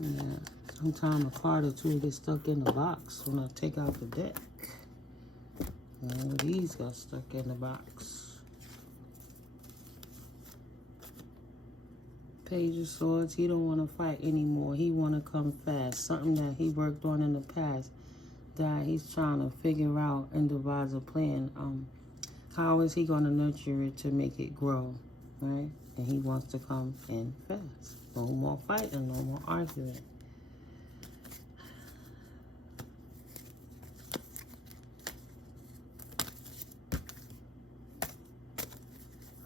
Yeah, sometimes a card or two get stuck in the box when I take out the deck. And these got stuck in the box. Page of Swords, he don't want to fight anymore. He want to come fast. Something that he worked on in the past that he's trying to figure out and devise a plan. How is he going to nurture it to make it grow, right? And he wants to come in fast. No more fighting, no more arguing.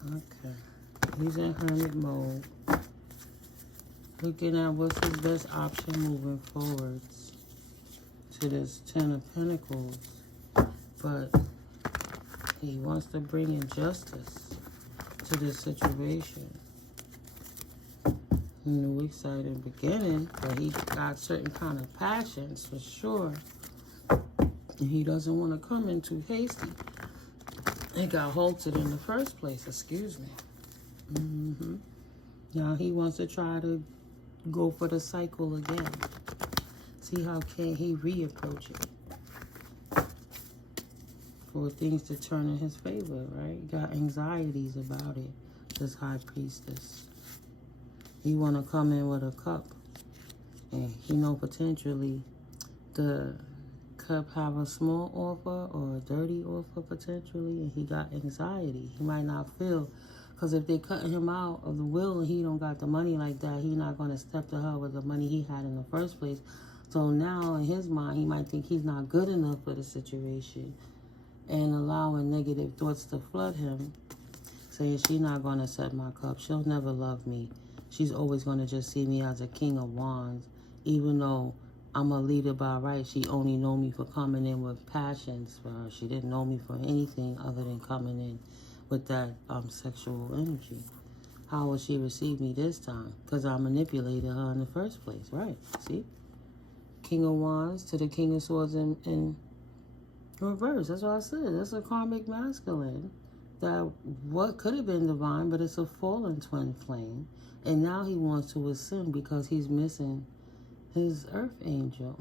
Okay, he's in hermit mode. Looking at what's his best option moving forwards to this Ten of Pentacles. But he wants to bring in justice to this situation. New exciting beginning, but he got certain kind of passions for sure. And he doesn't want to come in too hasty. It got halted in the first place, excuse me. Now he wants to try to go for the cycle again. See how can he reapproach it for things to turn in his favor, right? Got anxieties about it, this High Priestess. He want to come in with a cup. And he know potentially the cup have a small offer or a dirty offer potentially, and he got anxiety. He might not feel, because if they cutting him out of the will and he don't got the money like that, he not going to step to her with the money he had in the first place. So now in his mind, he might think he's not good enough for the situation and allowing negative thoughts to flood him, saying she's not going to set my cup. She'll never love me. She's always going to just see me as a King of Wands, even though I'm a leader by right. She only know me for coming in with passions for her. She didn't know me for anything other than coming in with that sexual energy. How will she receive me this time? Because I manipulated her in the first place, right? See? King of Wands to the King of Swords in reverse. That's what I said. That's a karmic masculine. That what could have been divine, but it's a fallen twin flame. And now he wants to ascend because he's missing his earth angel.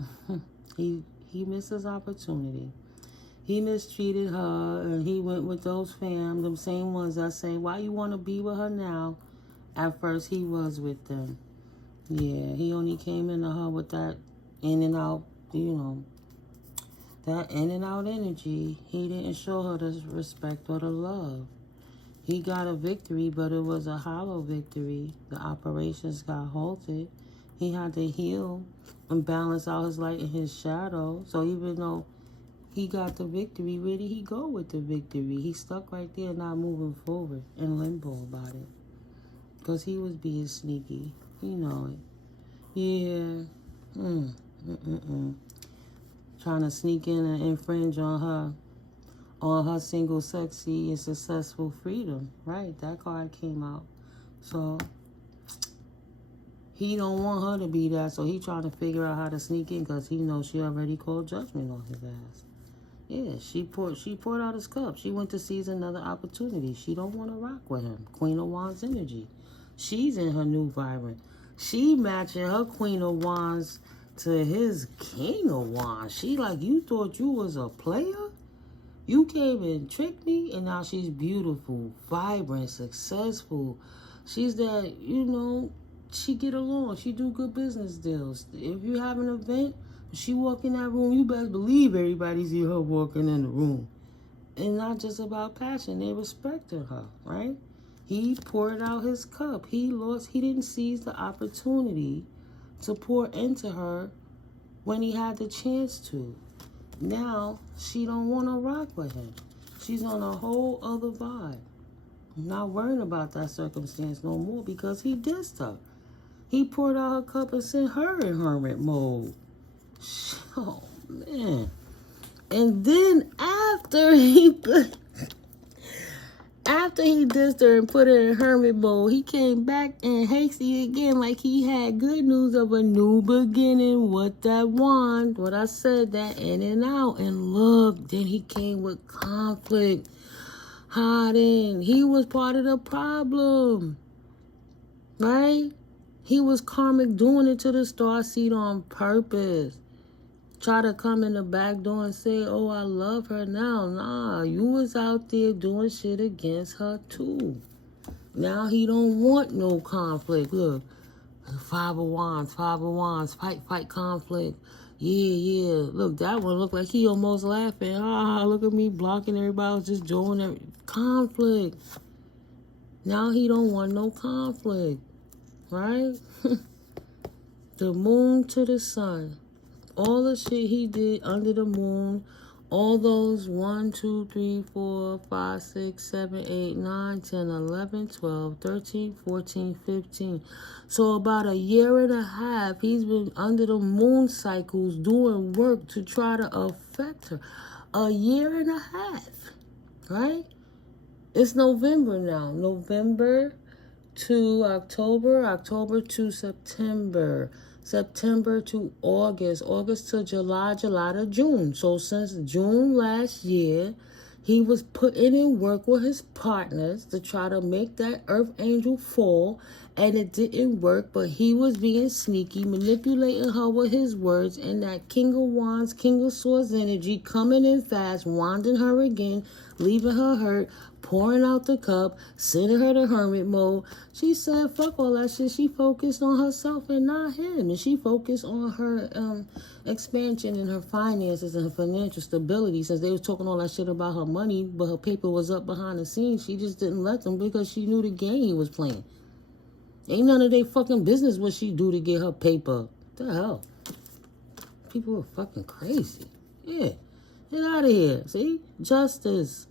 he missed his opportunity. He mistreated her, and he went with those fam, them same ones that say, why you want to be with her now? At first, he was with them. Yeah, he only came into her with that in and out, you know, that in and out energy. He didn't show her the respect or the love. He got a victory, but it was a hollow victory. The operations got halted. He had to heal and balance out his light and his shadow. So even though he got the victory, where did he go with the victory? He stuck right there, not moving forward, in limbo about it. Because he was being sneaky. You know it. Yeah. Trying to sneak in and infringe on her single, sexy, and successful freedom. Right, that card came out. So he don't want her to be that, so he trying to figure out how to sneak in because he knows she already called judgment on his ass. Yeah, she poured out his cup. She went to seize another opportunity. She don't want to rock with him. Queen of Wands energy. She's in her new vibrant. She matching her Queen of Wands to his King of Wands. She like, you thought you was a player? You came and tricked me, and now she's beautiful, vibrant, successful. She's that, you know, she get along. She do good business deals. If you have an event, she walk in that room, you best believe everybody see her walking in the room. And not just about passion. They respected her, right? He poured out his cup. He didn't seize the opportunity to pour into her when he had the chance to. Now, she don't want to rock with him. She's on a whole other vibe. Not worrying about that circumstance no more because he dissed her. He poured out her cup and sent her in hermit mode. Oh, man. And then after he dissed her and put her in hermit mode, he came back and hasty again like he had good news of a new beginning. What that wand, what I said, that in and out. And look, then he came with conflict. Hiding. He was part of the problem. right? He was karmic doing it to the star seed on purpose. Try to come in the back door and say, oh, I love her now. Nah, you was out there doing shit against her too. Now he don't want no conflict. Look, Five of Wands, fight conflict. Yeah. Look, that one looked like he almost laughing. Ah, look at me blocking everybody. I was just doing it. Conflict. Now he don't want no conflict. Right? The moon to the sun. All the shit he did under the moon, all those 1, 2, 3, 4, 5, 6, 7, 8, 9, 10, 11, 12, 13, 14, 15. So about a year and a half, he's been under the moon cycles doing work to try to affect her. A year and a half, right? It's November now. November to October, October to September. September to August, August to July, July to June. So since June last year, he was putting in work with his partners to try to make that earth angel fall, and it didn't work, but he was being sneaky, manipulating her with his words, and that King of Wands, King of Swords energy coming in fast, wanding her again, leaving her hurt, pouring out the cup, sending her to hermit mode. She said, fuck all that shit. She focused on herself and not him. And she focused on her expansion and her finances and her financial stability. Since they was talking all that shit about her money, but her paper was up behind the scenes, she just didn't let them because she knew the game he was playing. Ain't none of their fucking business what she do to get her paper. What the hell? People are fucking crazy. Yeah. Get out of here. See? Justice.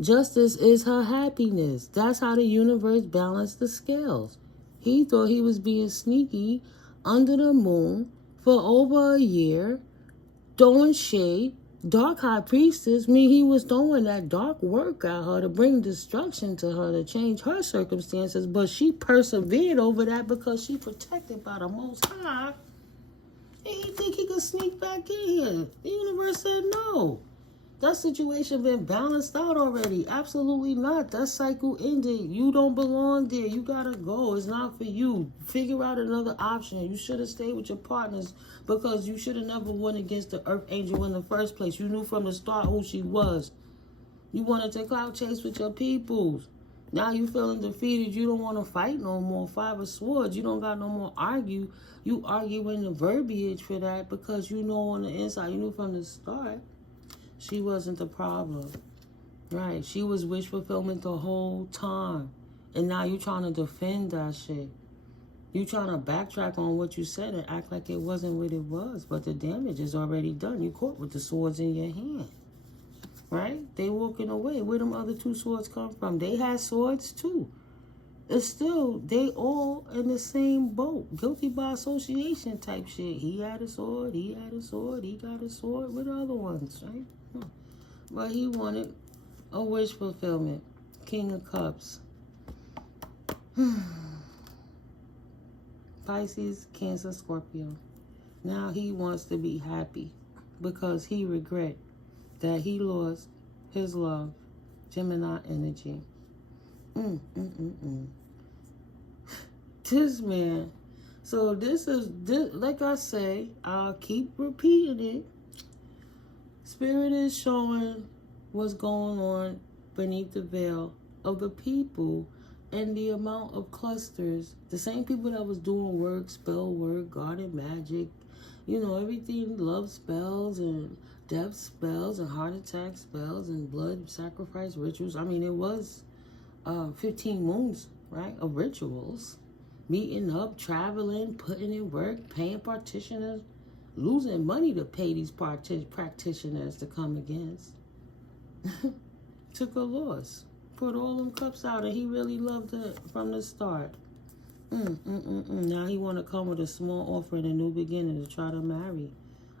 Justice is her happiness. That's how the universe balanced the scales. He thought he was being sneaky under the moon for over a year, throwing shade. Dark high priestess, he was throwing that dark work at her to bring destruction to her, to change her circumstances, but she persevered over that because she protected by the Most High. And he think he could sneak back in here. The universe said no. That situation been balanced out already. Absolutely not. That cycle ended. You don't belong there. You gotta go. It's not for you. Figure out another option. You should have stayed with your partners because you should have never went against the Earth Angel in the first place. You knew from the start who she was. You wanted to cloud chase with your peoples. Now you feeling defeated. You don't want to fight no more. Five of Swords. You don't got no more argue. You arguing the verbiage for that because you know on the inside. You knew from the start. She wasn't the problem, right? She was wish fulfillment the whole time. And now you trying to defend that shit. You trying to backtrack on what you said and act like it wasn't what it was. But the damage is already done. You caught with the swords in your hand, right? They walking away. Where them other two swords come from? They had swords too. It's still, they all in the same boat. Guilty by association type shit. He had a sword, he had a sword, he got a sword with other ones, right? But he wanted a wish fulfillment. King of Cups. Pisces, Cancer, Scorpio. Now he wants to be happy because he regret that he lost his love. Gemini energy. This man. So this is, like I say, I'll keep repeating it. Spirit is showing what's going on beneath the veil of the people and the amount of clusters. The same people that was doing work, spell work, garden magic, you know, everything, love spells and death spells and heart attack spells and blood sacrifice rituals. I mean, it was 15 moons, right, of rituals. Meeting up, traveling, putting in work, paying practitioners, losing money to pay these practitioners to come against. Took a loss. Put all them cups out and he really loved it from the start. Now he want to come with a small offering, a new beginning to try to marry.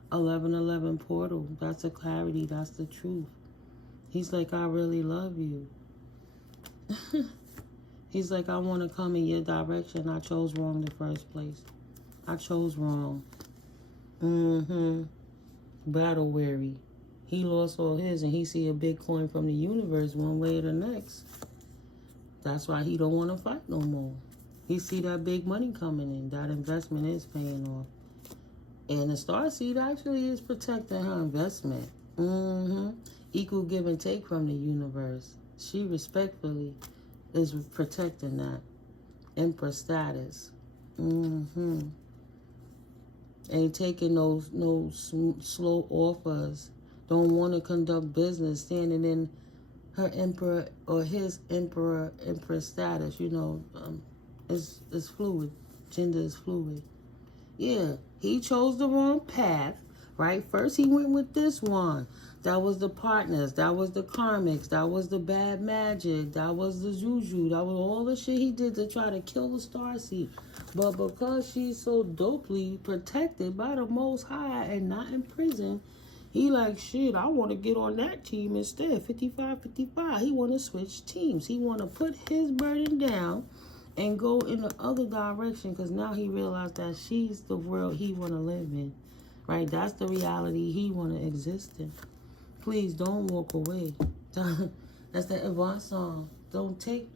1111 portal. That's the clarity. That's the truth. He's like, I really love you. He's like, I want to come in your direction. I chose wrong in the first place. I chose wrong. Battle weary. He lost all his and he see a big coin from the universe one way or the next. That's why he don't want to fight no more. He see that big money coming in. That investment is paying off. And the starseed actually is protecting her investment. Equal give and take from the universe. She respectfully is protecting that. Emperor status. Ain't taking no slow offers. Don't want to conduct business standing in her emperor or his empress status. You know, it's fluid. Gender is fluid. Yeah, he chose the wrong path, right? First he went with this one. That was the partners. That was the karmics. That was the bad magic. That was the juju. That was all the shit he did to try to kill the starseed. But because she's so dopely protected by the Most High and not in prison, he like, shit, I want to get on that team instead. 55-55. He want to switch teams. He want to put his burden down and go in the other direction, because now he realized that she's the world he want to live in, right? That's the reality he want to exist in. Please don't walk away. That's the Yvonne song. Don't take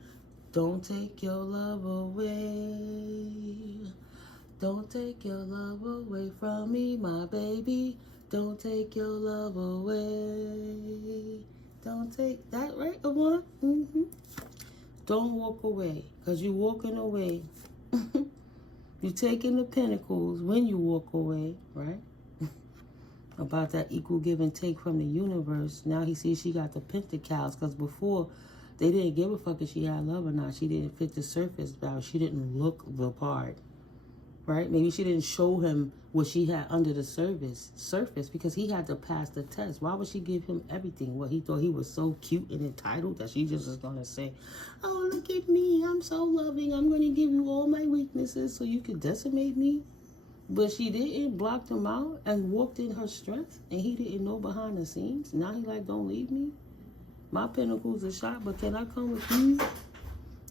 your love away. Don't take your love away from me, my baby. Don't take your love away. Don't take that, right, Yvonne? Don't walk away, because you're walking away. You're taking the pentacles when you walk away, right? About that equal give and take from the universe. Now he sees she got the pentacles, because before they didn't give a fuck if she had love or not. She didn't fit the surface value. She didn't look the part, right? Maybe she didn't show him what she had under the surface, because he had to pass the test. Why would she give him everything? Well, he thought he was so cute and entitled that she just was going to say, oh, look at me. I'm so loving. I'm going to give you all my weaknesses so you can decimate me. But she didn't, blocked him out and walked in her strength, and he didn't know behind the scenes. Now he like, don't leave me. My pentacles are shot, but can I come with you?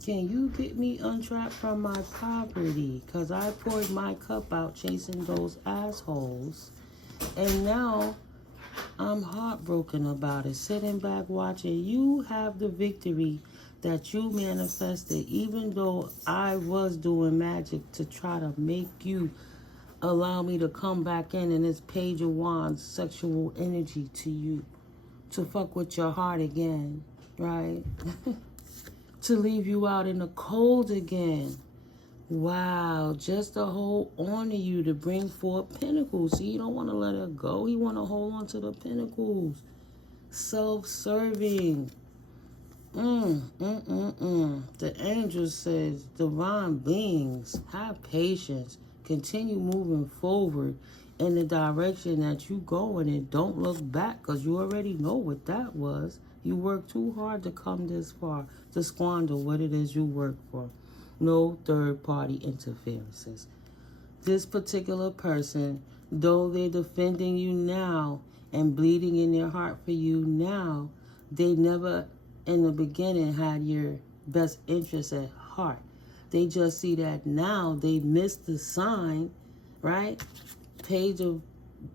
Can you get me untrapped from my poverty? Because I poured my cup out chasing those assholes. And now I'm heartbroken about it. Sitting back watching. You have the victory that you manifested, even though I was doing magic to try to make you allow me to come back in this Page of Wands sexual energy to you. To fuck with your heart again, right? To leave you out in the cold again. Wow, just to hold on to you, to bring forth pentacles. See, you don't want to let her go. You want to hold on to the pentacles. Self-serving. The angel says, divine beings, have patience. Continue moving forward in the direction that you going, and don't look back, because you already know what that was. You worked too hard to come this far, to squander what it is you work for. No third-party interferences. This particular person, though they're defending you now and bleeding in their heart for you now, they never in the beginning had your best interest at heart. They just see that now they missed the sign, right? Page of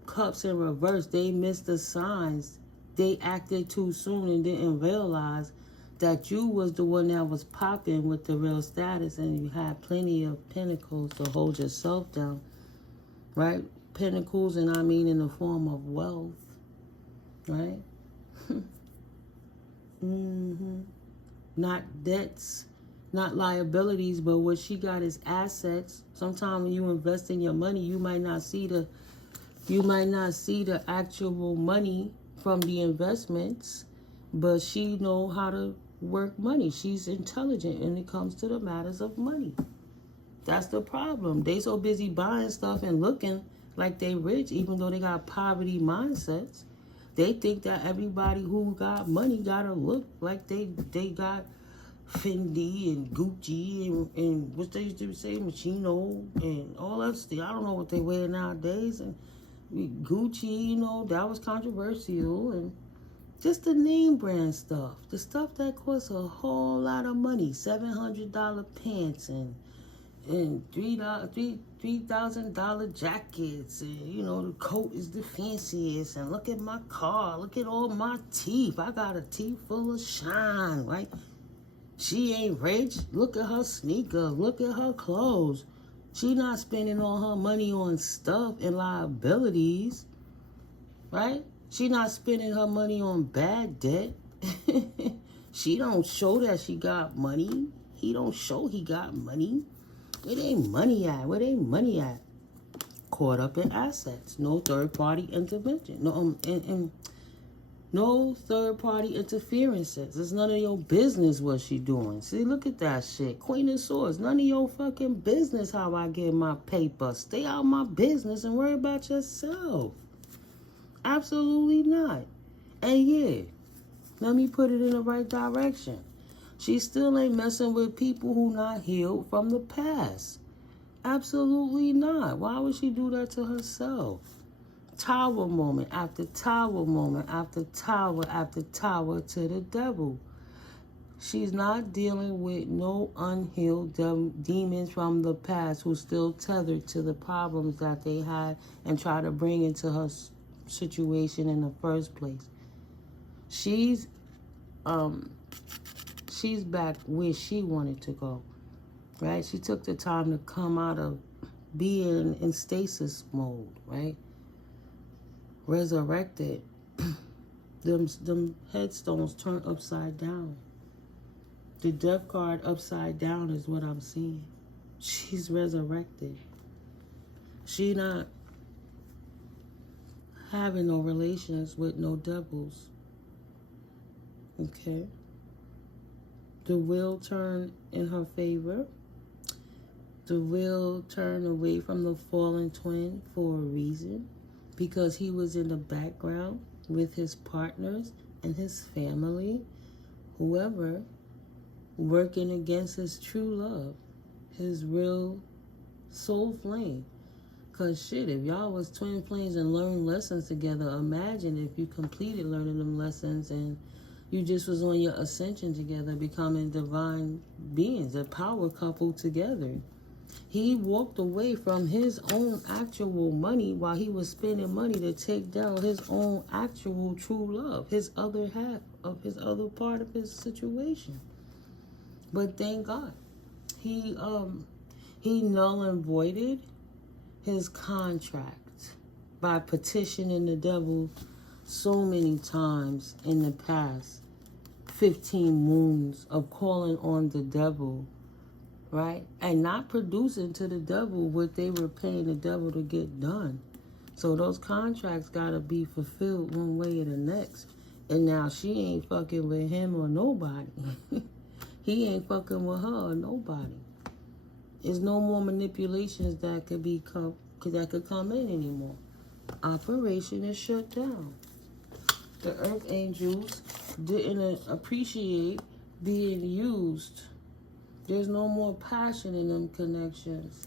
Cups in reverse. They missed the signs. They acted too soon and didn't realize that you was the one that was popping with the real status, and you had plenty of pentacles to hold yourself down, right? Pentacles, and I mean in the form of wealth, right? Not debts, not liabilities, but what she got is assets. Sometimes when you invest in your money, you might not see the actual money from the investments, but she know how to work money. She's intelligent when it comes to the matters of money. That's the problem. They so busy buying stuff and looking like they rich, even though they got poverty mindsets. They think that everybody who got money gotta look like they got Fendi and Gucci and what they used to say, Machino and all that stuff. I don't know what they wear nowadays. And Gucci, you know, that was controversial. And just the name brand stuff. The stuff that costs a whole lot of money. $700 pants and $3,000 jackets, and you know, the coat is the fanciest, and look at my car, look at all my teeth. I got a teeth full of shine, right? She ain't rich. Look at her sneakers. Look at her clothes. She not spending all her money on stuff and liabilities, right? She not spending her money on bad debt. She don't show that she got money. He don't show he got money. Where they money at? Where they money at? Caught up in assets. No third-party intervention. No, no third-party interferences. It's none of your business what she doing. See, look at that shit. Queen of Swords. None of your fucking business how I get my paper. Stay out of my business and worry about yourself. Absolutely not. And yeah, let me put it in the right direction. She still ain't messing with people who not healed from the past. Absolutely not. Why would she do that to herself? Tower moment after tower moment after tower after tower to the devil. She's not dealing with no unhealed demons from the past who still tethered to the problems that they had and try to bring into her situation in the first place. She's back where she wanted to go, right? She took the time to come out of being in stasis mode, right? Resurrected. them headstones turned upside down. The death card upside down is what I'm seeing. She's resurrected. She not having no relations with no devils. Okay? The wheel turned in her favor. The wheel turned away from the fallen twin for a reason. Because he was in the background with his partners and his family, whoever, working against his true love, his real soul flame. Because shit, if y'all was twin flames and learned lessons together, imagine if you completed learning them lessons and you just was on your ascension together, becoming divine beings, a power couple together. He walked away from his own actual money while he was spending money to take down his own actual true love, his other half of his other part of his situation. But thank God, he null and voided his contract by petitioning the devil so many times in the past 15 moons of calling on the devil, right? And not producing to the devil what they were paying the devil to get done. So those contracts got to be fulfilled one way or the next. And now she ain't fucking with him or nobody. He ain't fucking with her or nobody. There's no more manipulations that could come in anymore. Operation is shut down. The earth angels didn't appreciate being used. There's no more passion in them connections.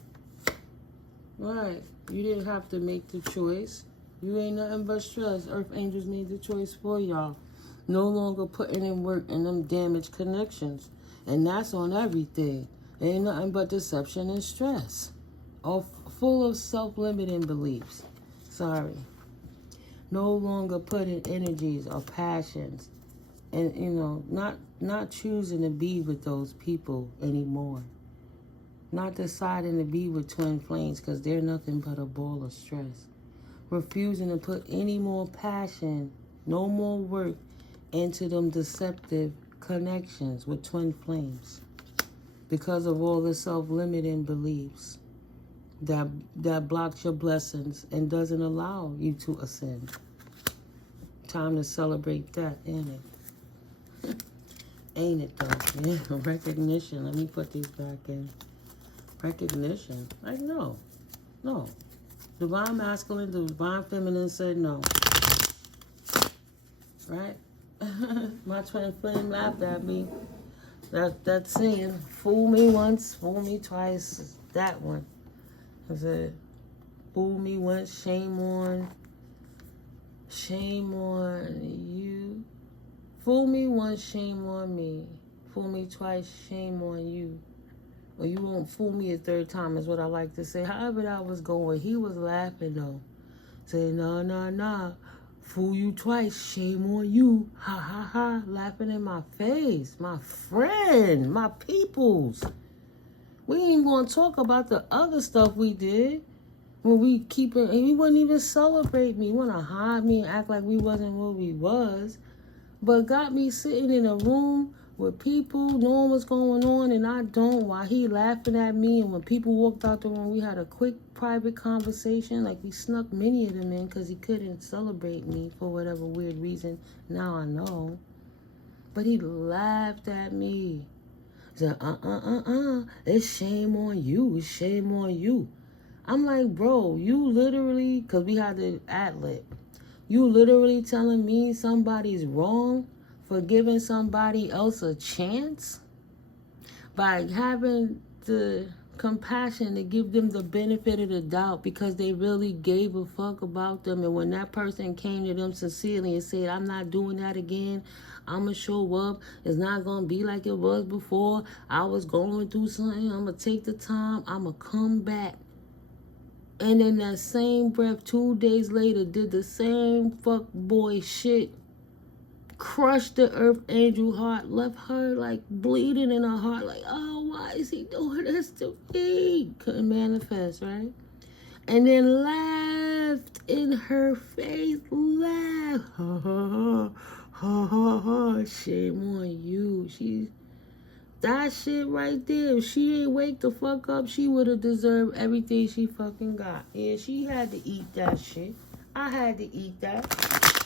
Right. You didn't have to make the choice. You ain't nothing but stress. Earth angels made the choice for y'all. No longer putting in work in them damaged connections. And that's on everything. Ain't nothing but deception and stress. All full of self-limiting beliefs. Sorry. No longer putting energies or passions. And, you know, not choosing to be with those people anymore. Not deciding to be with twin flames because they're nothing but a ball of stress. Refusing to put any more passion, no more work into them deceptive connections with twin flames. Because of all the self-limiting beliefs that blocks your blessings and doesn't allow you to ascend. Time to celebrate that, ain't it? Ain't it though? Yeah, recognition. Let me put these back in. Recognition. Like, no. Divine masculine, divine feminine said no. Right? My twin flame laughed at me. That saying, fool me once, fool me twice. That one. I said, fool me once, shame on you. Fool me once, shame on me. Fool me twice, shame on you. Or you won't fool me a third time is what I like to say. However that was going, he was laughing though. Saying, nah. Fool you twice, shame on you. Ha ha ha, laughing in my face. My friend, my peoples. We ain't gonna talk about the other stuff we did. When we keep it, and he wouldn't even celebrate me. He wanna hide me and act like we wasn't what we was. But got me sitting in a room with people knowing what's going on, and I don't, while he laughing at me. And when people walked out the room, we had a quick private conversation. Like, we snuck many of them in because he couldn't celebrate me for whatever weird reason. Now I know. But he laughed at me. He said, it's shame on you. It's shame on you. I'm like, bro, you literally, because we had the ad-lib. You literally telling me somebody's wrong for giving somebody else a chance? By having the compassion to give them the benefit of the doubt because they really gave a fuck about them. And when that person came to them sincerely and said, I'm not doing that again, I'm going to show up. It's not going to be like it was before. I was going through something. I'm going to take the time. I'm going to come back. And in that same breath, 2 days later, did the same fuck boy shit. Crushed the earth angel heart. Left her like bleeding in her heart. Like, oh, why is he doing this to me? Couldn't manifest, right? And then laughed in her face. Laughed. Ha ha ha. Ha ha ha. Shame on you. That shit right there, if she ain't wake the fuck up, she would have deserved everything she fucking got. Yeah, she had to eat that shit. I had to eat that.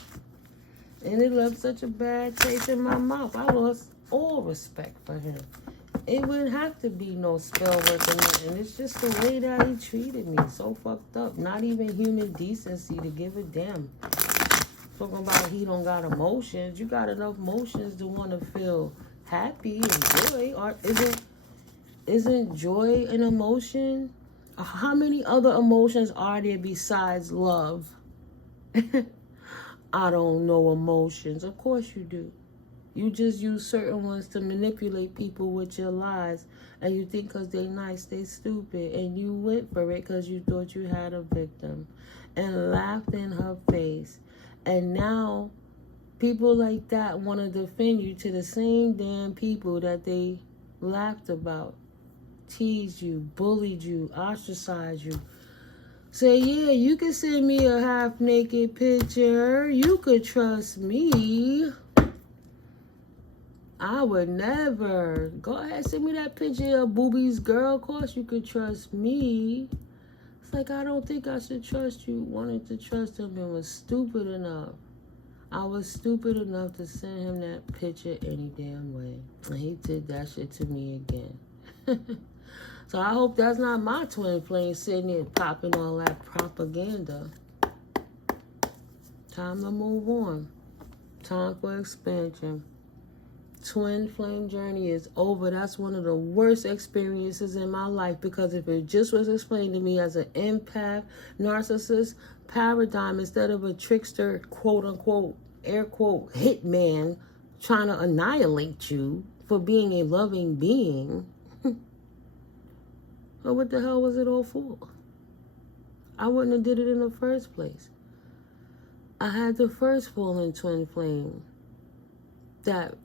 And it left such a bad taste in my mouth. I lost all respect for him. It wouldn't have to be no spell work or nothing. It's just the way that he treated me. So fucked up. Not even human decency to give a damn. Talking about he don't got emotions. You got enough emotions to want to feel happy and joy. Or isn't joy an emotion? How many other emotions are there besides love? I don't know emotions. Of course you do. You just use certain ones to manipulate people with your lies. And you think because they nice, they stupid. And you went for it because you thought you had a victim. And laughed in her face. And now people like that want to defend you to the same damn people that they laughed about, teased you, bullied you, ostracized you. Say, yeah, you can send me a half-naked picture. You could trust me. I would never. Go ahead, send me that picture of boobies, girl. Of course you could trust me. It's like, I don't think I should trust you. Wanted to trust him and was stupid enough. I was stupid enough to send him that picture any damn way. And he did that shit to me again. So I hope that's not my twin flame sitting there popping all that propaganda. Time to move on. Time for expansion. Twin flame journey is over. That's one of the worst experiences in my life, because if it just was explained to me as an empath, narcissist paradigm instead of a trickster, quote unquote, air quote, hitman trying to annihilate you for being a loving being, well, what the hell was it all for? I wouldn't have did it in the first place. I had the first fallen twin flame that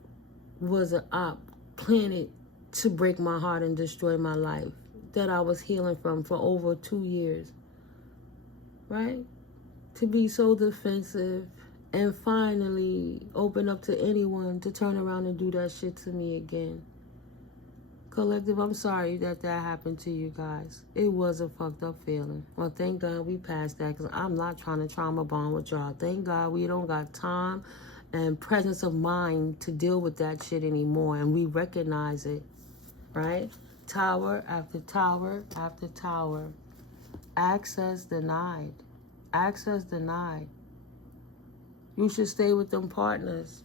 was an op planted to break my heart and destroy my life, that I was healing from for over 2 years, right? To be so defensive and finally open up to anyone to turn around and do that shit to me again. Collective, I'm sorry that happened to you guys. It was a fucked up feeling. Well, thank God we passed that, because I'm not trying to trauma bond with y'all. Thank God we don't got time and presence of mind to deal with that shit anymore, and we recognize it, right? Tower after tower after tower. Access denied. Access denied. You should stay with them partners.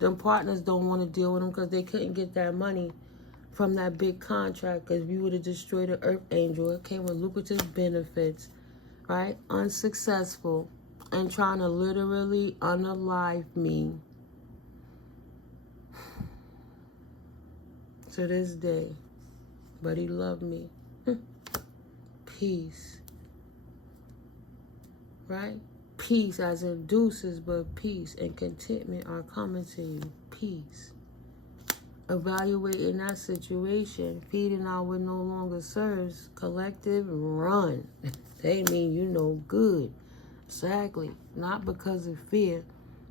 Them partners don't want to deal with them because they couldn't get that money from that big contract, because you would have destroyed the Earth Angel. It came with lucrative benefits, right? Unsuccessful. And trying to literally unalive me to this day. But he loved me. Peace. Right? Peace as induces, but peace and contentment are coming to you. Peace. Evaluating that situation, feeding out what no longer serves, collective run. They mean you know good. Exactly. Not because of fear,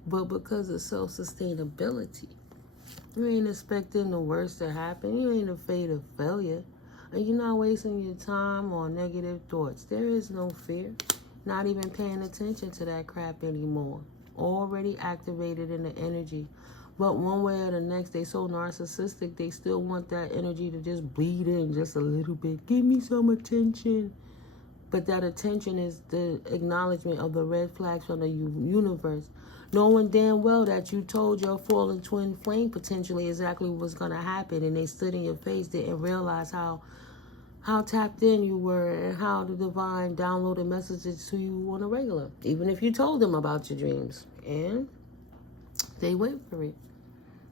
but because of self-sustainability. You ain't expecting the worst to happen. You ain't afraid of failure. And you're not wasting your time on negative thoughts. There is no fear. Not even paying attention to that crap anymore. Already activated in the energy. But one way or the next, they so narcissistic, they still want that energy to just bleed in just a little bit. Give me some attention. But that attention is the acknowledgement of the red flags from the universe. Knowing damn well that you told your fallen twin flame potentially exactly what was going to happen, and they stood in your face, didn't realize how tapped in you were and how the divine downloaded messages to you on a regular. Even if you told them about your dreams. And they went for it.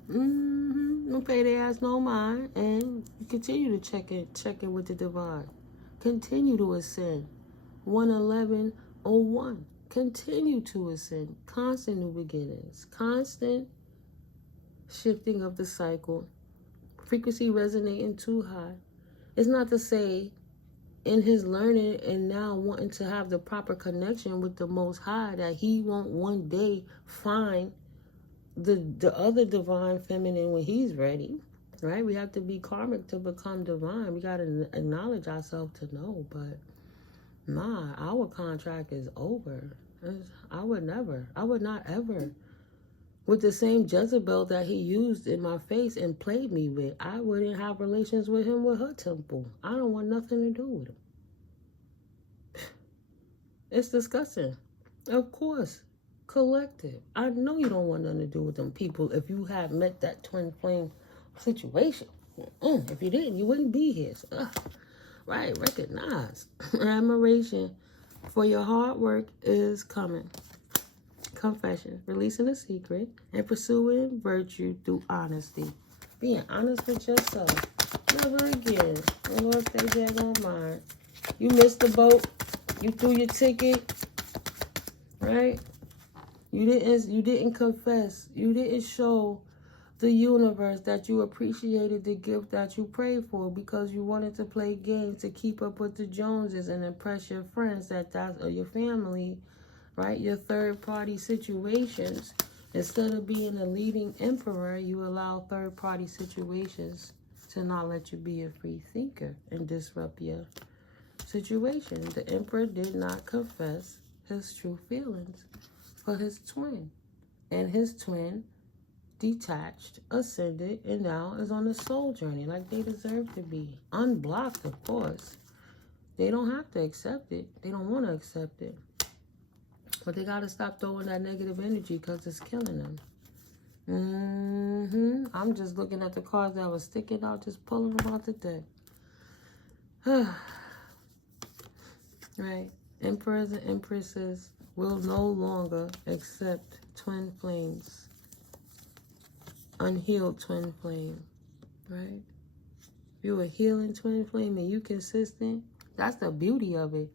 Don't pay their ass no mind. And you continue to check in with the divine. Continue to ascend. 11101. Continue to ascend. Constant new beginnings. Constant shifting of the cycle. Frequency resonating too high. It's not to say in his learning and now wanting to have the proper connection with the Most High that he won't one day find the other divine feminine when he's ready, right? We have to be karmic to become divine. We got to acknowledge ourselves to know, but nah, our contract is over. I would not ever. With the same Jezebel that he used in my face and played me with, I wouldn't have relations with him with her temple. I don't want nothing to do with him. It's disgusting. Of course. Collective. I know you don't want nothing to do with them people if you have met that twin flame situation. If you didn't, you wouldn't be here. So, right, recognize. Admiration for your hard work is coming. Confession, releasing a secret, and pursuing virtue through honesty. Being honest with yourself. Never again. The Lord stays there on mine. You missed the boat. You threw your ticket. Right? You didn't confess. You didn't show the universe that you appreciated the gift that you prayed for because you wanted to play games to keep up with the Joneses and impress your friends or your family. Right, your third-party situations. Instead of being a leading emperor, you allow third-party situations to not let you be a free thinker and disrupt your situation. The emperor did not confess his true feelings for his twin. And his twin detached, ascended, and now is on a soul journey like they deserve to be. Unblocked, of course. They don't have to accept it. They don't want to accept it. But they got to stop throwing that negative energy because it's killing them. I'm just looking at the cards that was sticking out, just pulling them out the deck. Right. Emperors and empresses will no longer accept twin flames. Unhealed twin flame. Right? If you're a healing twin flame and you consistent, that's the beauty of it.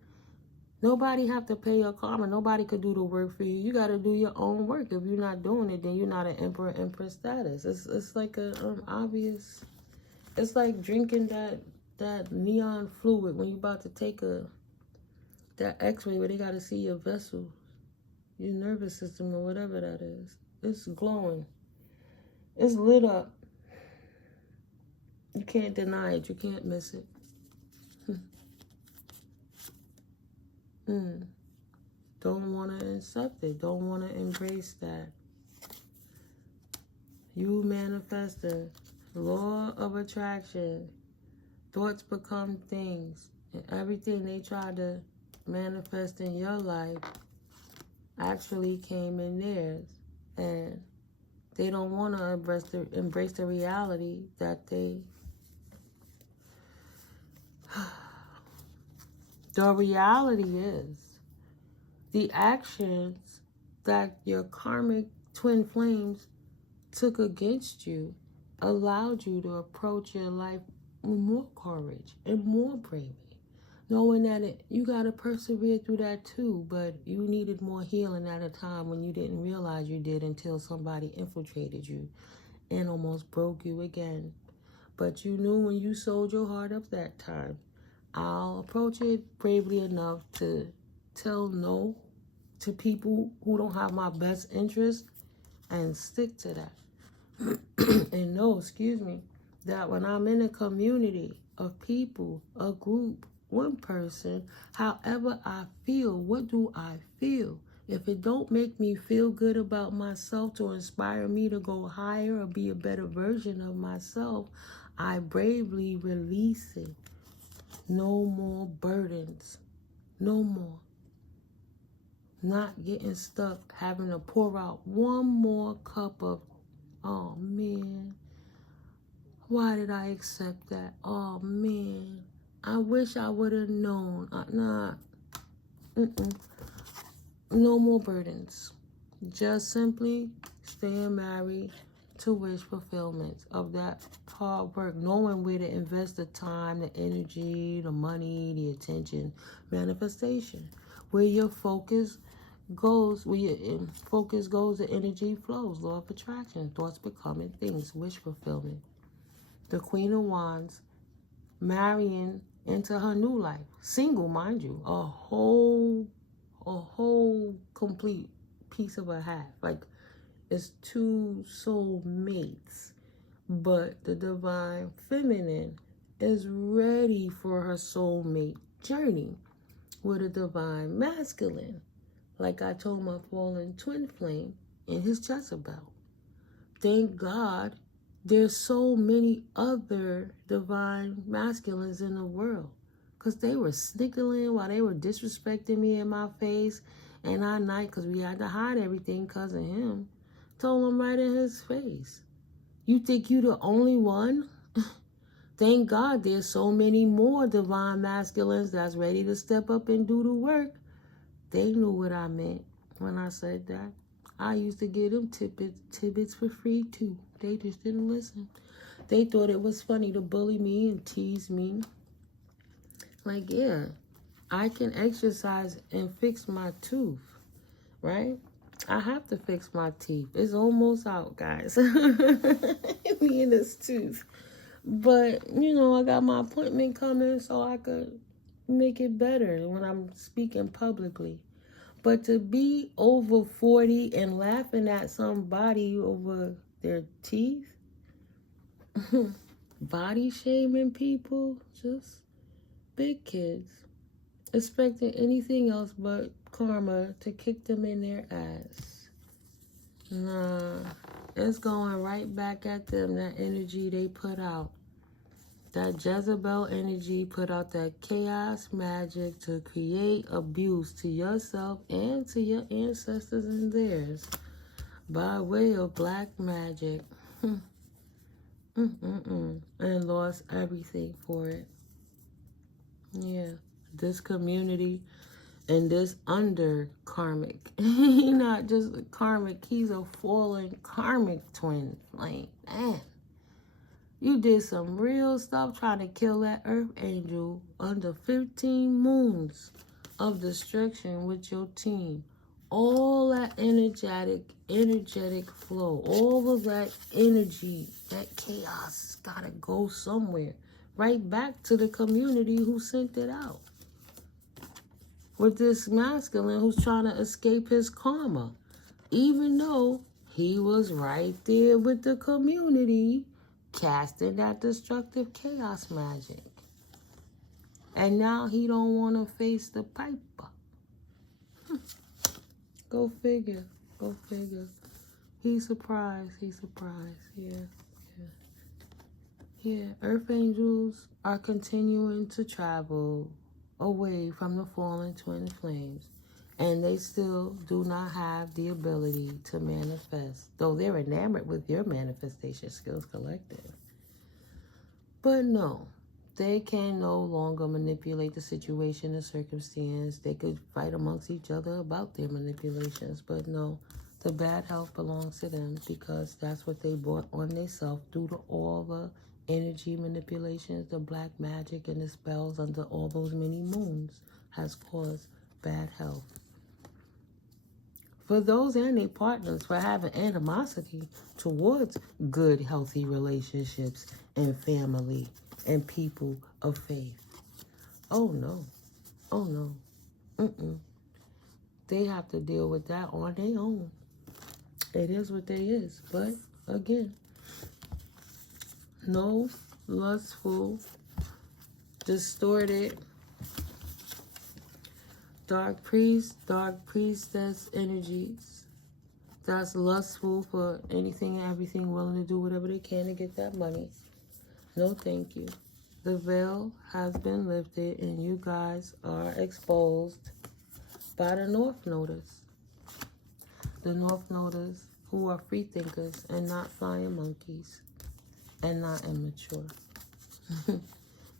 Nobody have to pay your karma. Nobody could do the work for you. You got to do your own work. If you're not doing it, then you're not an emperor, empress status. It's like a obvious. It's like drinking that neon fluid when you about to take that X-ray where they got to see your vessel, your nervous system or whatever that is. It's glowing. It's lit up. You can't deny it. You can't miss it. Don't want to accept it. Don't want to embrace that. You manifesting. Law of attraction. Thoughts become things. And everything they try to manifest in your life actually came in theirs. And they don't want to embrace the reality that they... The reality is the actions that your karmic twin flames took against you allowed you to approach your life with more courage and more bravery. Knowing that you got to persevere through that too, but you needed more healing at a time when you didn't realize you did until somebody infiltrated you and almost broke you again. But you knew when you sold your heart up that time. I'll approach it bravely enough to tell no to people who don't have my best interest and stick to that. And know, excuse me, that when I'm in a community of people, a group, one person, however I feel, what do I feel? If it don't make me feel good about myself to inspire me to go higher or be a better version of myself, I bravely release it. No more burdens. No more. Not getting stuck, having to pour out one more cup of, oh man, why did I accept that? Oh man, I wish I would have known. No more burdens. Just simply staying married to wish fulfillment of that hard work, knowing where to invest the time, the energy, the money, the attention, manifestation. Where your focus goes, the energy flows. Law of attraction, thoughts becoming things, wish fulfillment. The Queen of Wands marrying into her new life. Single, mind you. A whole complete piece of a half. Like, it's two soul mates. But the divine feminine is ready for her soulmate journey with a divine masculine. Like I told my fallen twin flame in his Jezebel. Thank God there's so many other divine masculines in the world. Because they were snickling while they were disrespecting me in my face. And I night, because we had to hide everything because of him, told him right in his face. You think you the only one? Thank God there's so many more divine masculines that's ready to step up and do the work. They knew what I meant when I said that. I used to give them tidbits for free too. They just didn't listen. They thought it was funny to bully me and tease me. Like, yeah, I can exercise and fix my tooth, right? I have to fix my teeth. It's almost out, guys. Me and this tooth. But, you know, I got my appointment coming so I could make it better when I'm speaking publicly. But to be over 40 and laughing at somebody over their teeth, body shaming people, just big kids, expecting anything else but karma to kick them in their ass. Nah, it's going right back at them, that energy they put out. That Jezebel energy put out that chaos magic to create abuse to yourself and to your ancestors and theirs by way of black magic. And lost everything for it. Yeah, this community and this under karmic. He's not just a karmic, he's a fallen karmic twin. Like, man. You did some real stuff trying to kill that earth angel under 15 moons of destruction with your team. All that energetic flow, all of that energy, that chaos gotta go somewhere. Right back to the community who sent it out. With this masculine who's trying to escape his karma. Even though he was right there with the community casting that destructive chaos magic. And now he don't want to face the piper. Go figure. Go figure. He's surprised. Yeah. Earth angels are continuing to travel away from the fallen twin flames. And they still do not have the ability to manifest, though they're enamored with your manifestation skills collective. But no, they can no longer manipulate the situation and circumstance. They could fight amongst each other about their manipulations, but no, the bad health belongs to them because that's what they brought on themselves due to all the energy manipulations, the black magic and the spells under all those many moons has caused bad health. For those and their partners for having animosity towards good, healthy relationships and family and people of faith. Oh no. Oh no. They have to deal with that on their own. It is what they is. But again, no lustful, distorted, dark priestess energies that's lustful for anything and everything, willing to do whatever they can to get that money. No thank you. The veil has been lifted and you guys are exposed by the North Noders. The North Noders who are free thinkers and not flying monkeys and not immature.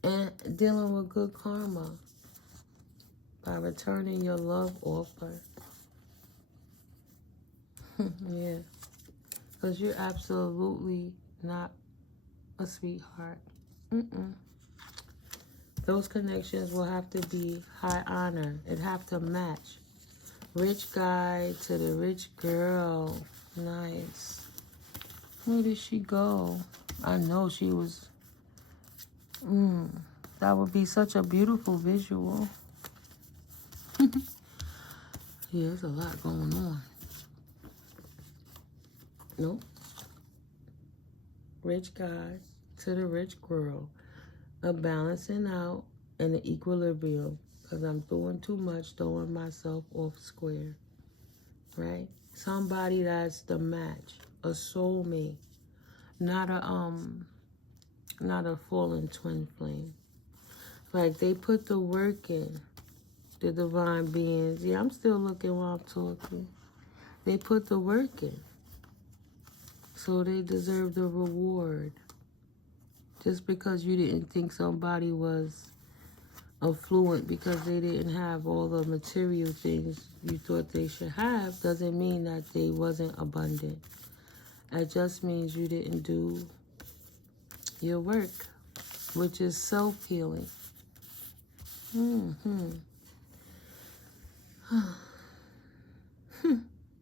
And dealing with good karma by returning your love offer. Yeah. Because you're absolutely not a sweetheart. Those connections will have to be high honor. It have to match. Rich guy to the rich girl. Nice. Where did she go? I know she was... that would be such a beautiful visual. Yeah, there's a lot going on. Nope. Rich guy to the rich girl. A balancing out and an equilibrium. Because I'm doing too much, throwing myself off square. Right? Somebody that's the match. A soulmate. Not a fallen twin flame. Like they put the work in. The divine beings. Yeah, I'm still looking while I'm talking. They put the work in. So they deserve the reward. Just because you didn't think somebody was affluent because they didn't have all the material things you thought they should have doesn't mean that they wasn't abundant. It just means you didn't do your work, which is self-healing.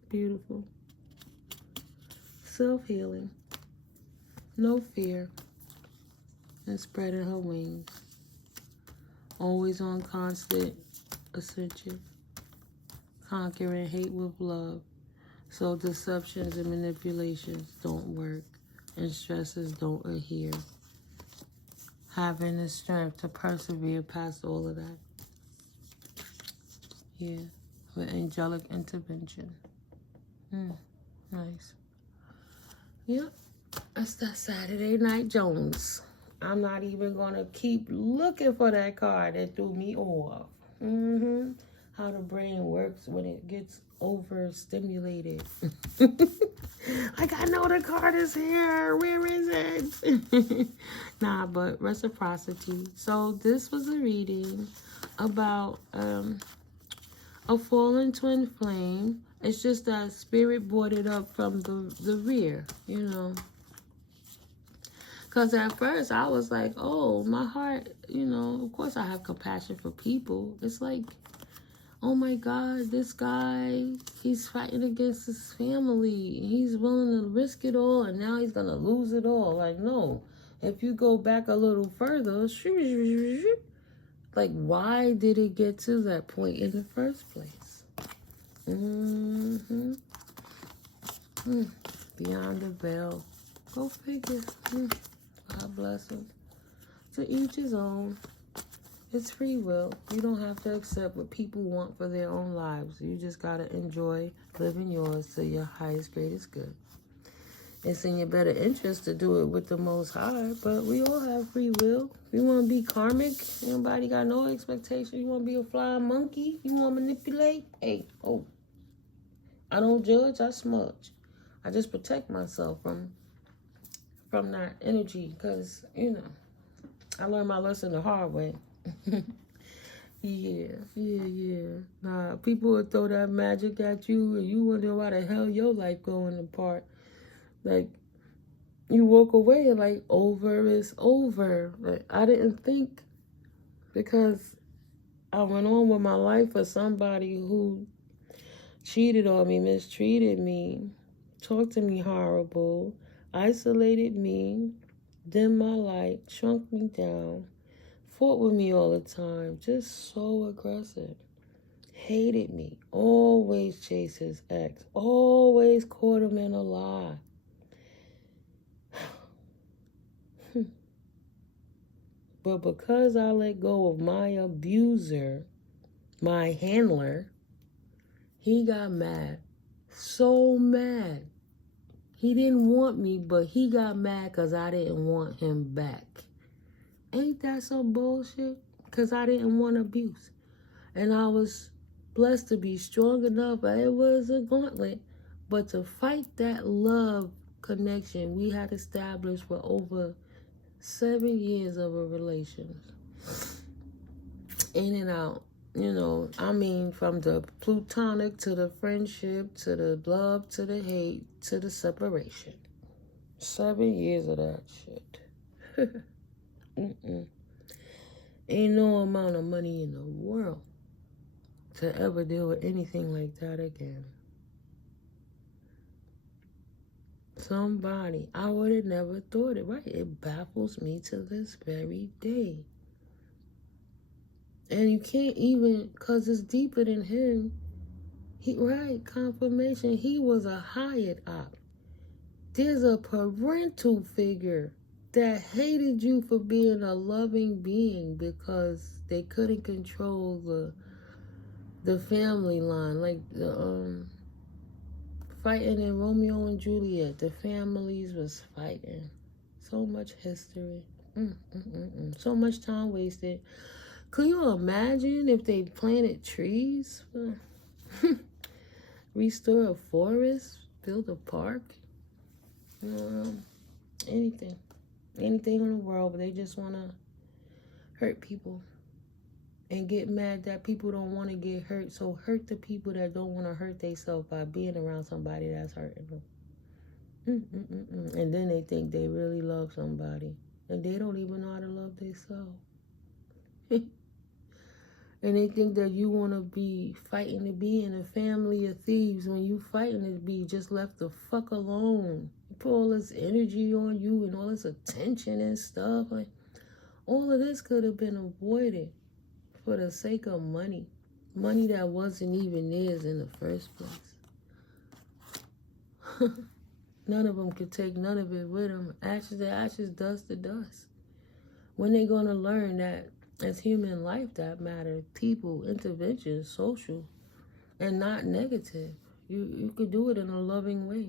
Beautiful. Self-healing. No fear. And spreading her wings. Always on constant ascension. Conquering hate with love. So deceptions and manipulations don't work. And stresses don't adhere. Having the strength to persevere past all of that. Yeah. With angelic intervention. Nice. Yep. That's that Saturday Night Jones. I'm not even going to keep looking for that card that threw me off. How the brain works when it gets overstimulated. Like, I know the card is here. Where is it? Nah, but reciprocity. So this was a reading about a fallen twin flame. It's just that spirit brought it up from the rear, you know. Because at first I was like, oh, my heart, you know, of course I have compassion for people. It's like, oh my God, this guy, he's fighting against his family. He's willing to risk it all and now he's going to lose it all. Like, no. If you go back a little further, like, why did it get to that point in the first place? Beyond the veil. Go figure. God bless him. To each his own. It's free will. You don't have to accept what people want for their own lives. You just got to enjoy living yours to your highest, greatest good. It's in your better interest to do it with the Most High, but we all have free will. If you want to be karmic, anybody got no expectation, you want to be a flying monkey, you want to manipulate, hey, oh. I don't judge, I smudge. I just protect myself from that energy because, you know, I learned my lesson the hard way. Yeah. Nah, people would throw that magic at you and you wonder why the hell your life going apart. Like, you walk away and like, over is over. Like, I didn't think, because I went on with my life for somebody who cheated on me, mistreated me, talked to me horrible, isolated me, dimmed my light, shrunk me down, fought with me all the time, just so aggressive, hated me, always chased his ex, always caught him in a lie. But because I let go of my abuser, my handler, he got mad. So mad. He didn't want me, but he got mad because I didn't want him back. Ain't that some bullshit? Because I didn't want abuse. And I was blessed to be strong enough. It was a gauntlet. But to fight that love connection we had established for over 7 years of a relation. In and out. You know, I mean, from the platonic to the friendship, to the love, to the hate, to the separation. 7 years of that shit. Ain't no amount of money in the world to ever deal with anything like that again. Somebody, I would have never thought it, right? It baffles me to this very day. And you can't even, because it's deeper than him. Right, confirmation. He was a hired op. There's a parental figure that hated you for being a loving being because they couldn't control the family line. Like the fighting in Romeo and Juliet. The families was fighting. So much history. So much time wasted. Could you imagine if they planted trees? Restore a forest? Build a park? Anything. Anything in the world, but they just want to hurt people. And get mad that people don't want to get hurt. So hurt the people that don't want to hurt themselves by being around somebody that's hurting them. And then they think they really love somebody. And they don't even know how to love themselves. And they think that you want to be fighting to be in a family of thieves when you fighting to be just left the fuck alone. You put all this energy on you and all this attention and stuff. Like, all of this could have been avoided for the sake of money. Money that wasn't even theirs in the first place. None of them could take none of it with them. Ashes to ashes, dust to dust. When they going to learn that it's human life that matters, people, intervention, social, and not negative. You could do it in a loving way.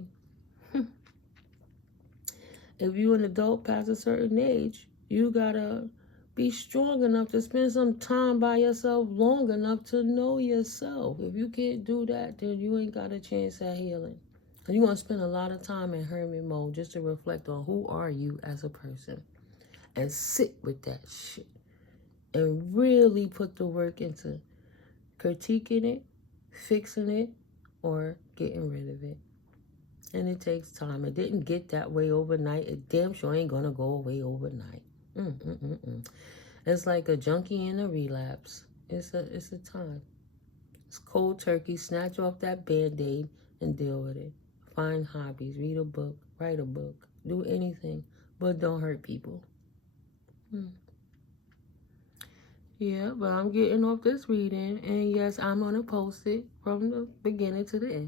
If you're an adult past a certain age, you gotta be strong enough to spend some time by yourself long enough to know yourself. If you can't do that, then you ain't got a chance at healing. And you're gonna spend a lot of time in hermit mode just to reflect on who are you as a person. And sit with that shit. And really put the work into critiquing it, fixing it, or getting rid of it. And it takes time. It didn't get that way overnight. It damn sure ain't gonna go away overnight. It's like a junkie in a relapse. It's a time. It's cold turkey. Snatch off that Band-Aid and deal with it. Find hobbies. Read a book. Write a book. Do anything. But don't hurt people. Yeah, but I'm getting off this reading. And yes, I'm going to post it from the beginning to the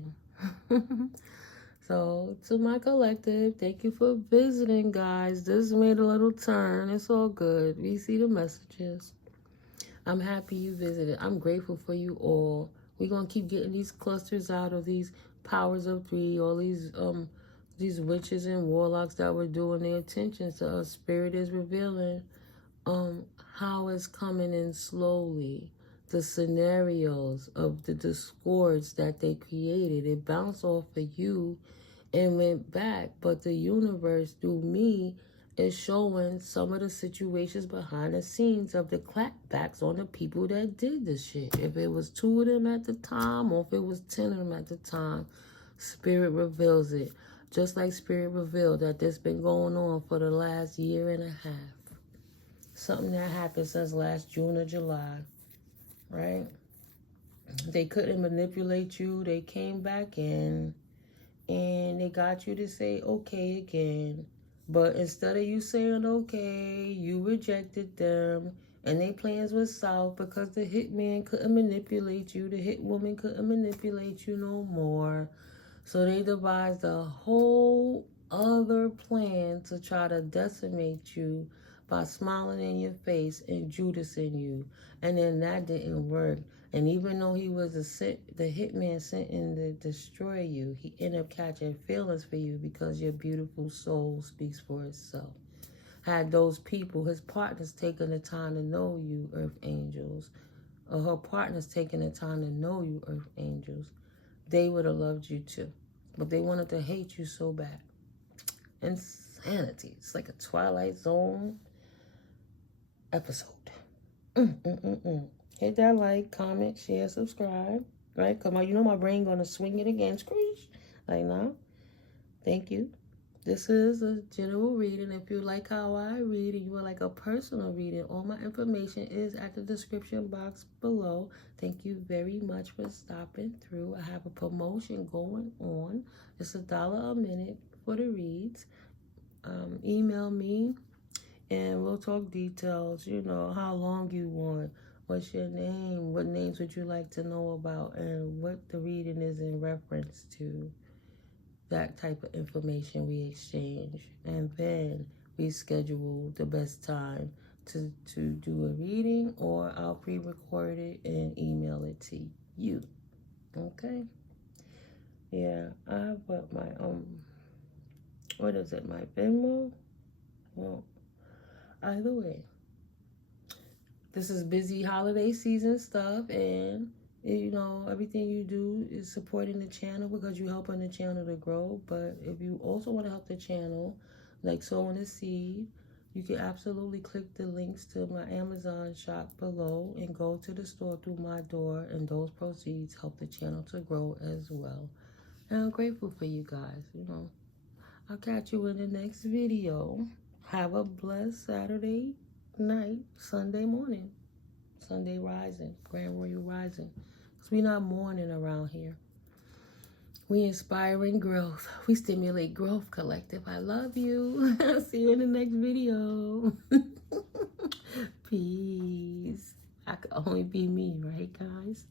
end. So, to my collective, thank you for visiting, guys. This made a little turn. It's all good. We see the messages. I'm happy you visited. I'm grateful for you all. We're going to keep getting these clusters out of these powers of 3, all these witches and warlocks that were doing their attentions to us. Spirit is revealing how it's coming in slowly. The scenarios of the discords that they created. It bounced off of you and went back. But the universe, through me, is showing some of the situations behind the scenes of the clapbacks on the people that did this shit. If it was 2 of them at the time, or if it was 10 of them at the time, Spirit reveals it. Just like Spirit revealed that this been going on for the last year and a half. Something that happened since last June or July, right? They couldn't manipulate you. They came back in and they got you to say okay again. But instead of you saying okay, you rejected them. And their plans were south because the hitman couldn't manipulate you. The hit woman couldn't manipulate you no more. So they devised a whole other plan to try to decimate you by smiling in your face and Judasing you. And then that didn't work. And even though he was the hitman sent in to destroy you, he ended up catching feelings for you because your beautiful soul speaks for itself. Had those people, his partners, taken the time to know you, Earth Angels, or her partners taking the time to know you, Earth Angels, they would have loved you too. But they wanted to hate you so bad. Insanity. It's like a Twilight Zone episode. Hit that like, comment, share, subscribe. Right? Come on, you know my brain gonna swing it again. Screech. Like, no. Thank you. This is a general reading. If you like how I read and you would like a personal reading, all my information is at the description box below. Thank you very much for stopping through. I have a promotion going on. It's $1 a minute for the reads. Email me and we'll talk details. You know, how long you want. What's your name? What names would you like to know about? And what the reading is in reference to. That type of information we exchange, and then we schedule the best time to do a reading, or I'll pre-record it and email it to you. Okay? Yeah, I put my what is it, my Venmo? Well, either way, this is busy holiday season stuff, and you know, everything you do is supporting the channel because you're helping the channel to grow. But if you also want to help the channel, like sowing a seed, you can absolutely click the links to my Amazon shop below and go to the store through my door, and those proceeds help the channel to grow as well. And I'm grateful for you guys, you know. I'll catch you in the next video. Have a blessed Saturday night, Sunday morning, Sunday rising, Grand Royal Rising. We not mourning around here. We inspiring growth. We stimulate growth, collective. I love you. I'll see you in the next video. Peace. I could only be me, right, guys?